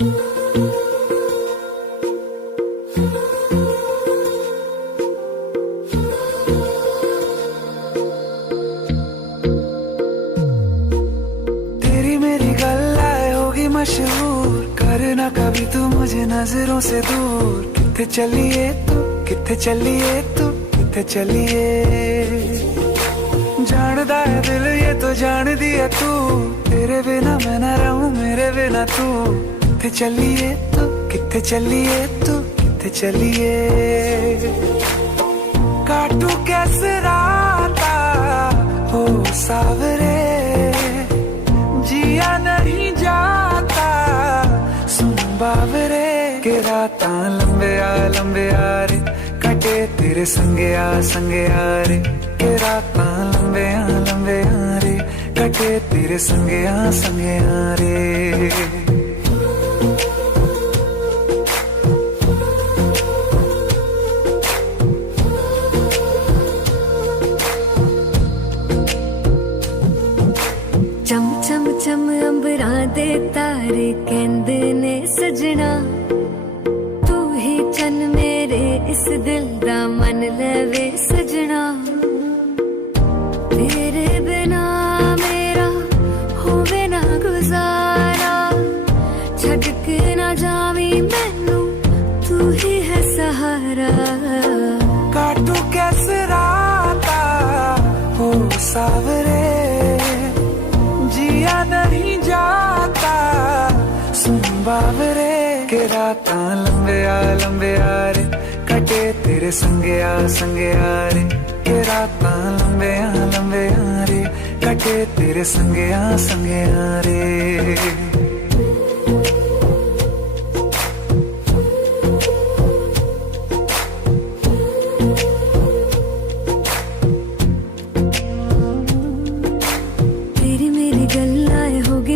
तेरी मेरी गल्लाए होगी मशहूर, करना कभी तू मुझे नजरों से दूर। किथे चलिए तू, किथे चलिए तू, किथे चलिए। जानदा है दिल ये तो जान दिया तू, तेरे बिना मैं ना रहूं मेरे बिना तू। किथे चलिए तू, किथे चलिए तू, किथे चलिए। काटू कैसे राता हो सावरे, जिया नहीं जाता सुन बावरे। के रातां लंबे आ रे, कटे तेरे संगे आ रे। के रातां लंबे आ रे, कटे तेरे संगे आ रे। चम चम चम अंबरां दे तारे कहंदे ने सजना, तू ही चन मेरे इस दिल दा मन लवे सजना। तेरे बिना मेरा होवे ना गुजारा, छड़ के ना जावी मैनू तू ही है सहारा। काटू कैसे राता हो सावरे, जिया नहीं जाता सुन बावरे। के रातां लंबे आ रे, कटे तेरे संगे आ रे। के रातां लंबे आ रे, कटे तेरे संगे आ रे।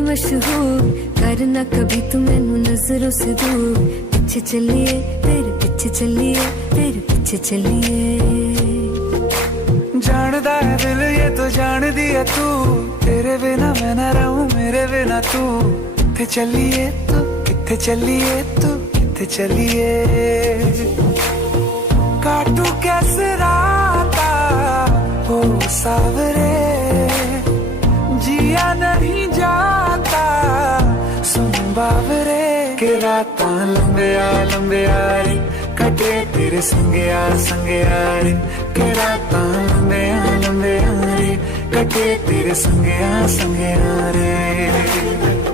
मशहूर करना कभी तू मैनू नजरों से दूर। पीछे चलिए तेरे पीछे चलिए, तेरे पीछे चलिए। जानदा है दिल ये तो जान दिया तू, तेरे बिना मैं ना रहूं मेरे बिना तू। किथे चलिए तू, किथे चलिए तू, किथे चलिए। काटू कैसे राता हो सावरे, जिया नहीं जाता सुन बावरे। के रातां लंबे आ रे, कटे तेरे संगे आ रे। के रातां लंबे आ रे, कटे तेरे संगे आ रे।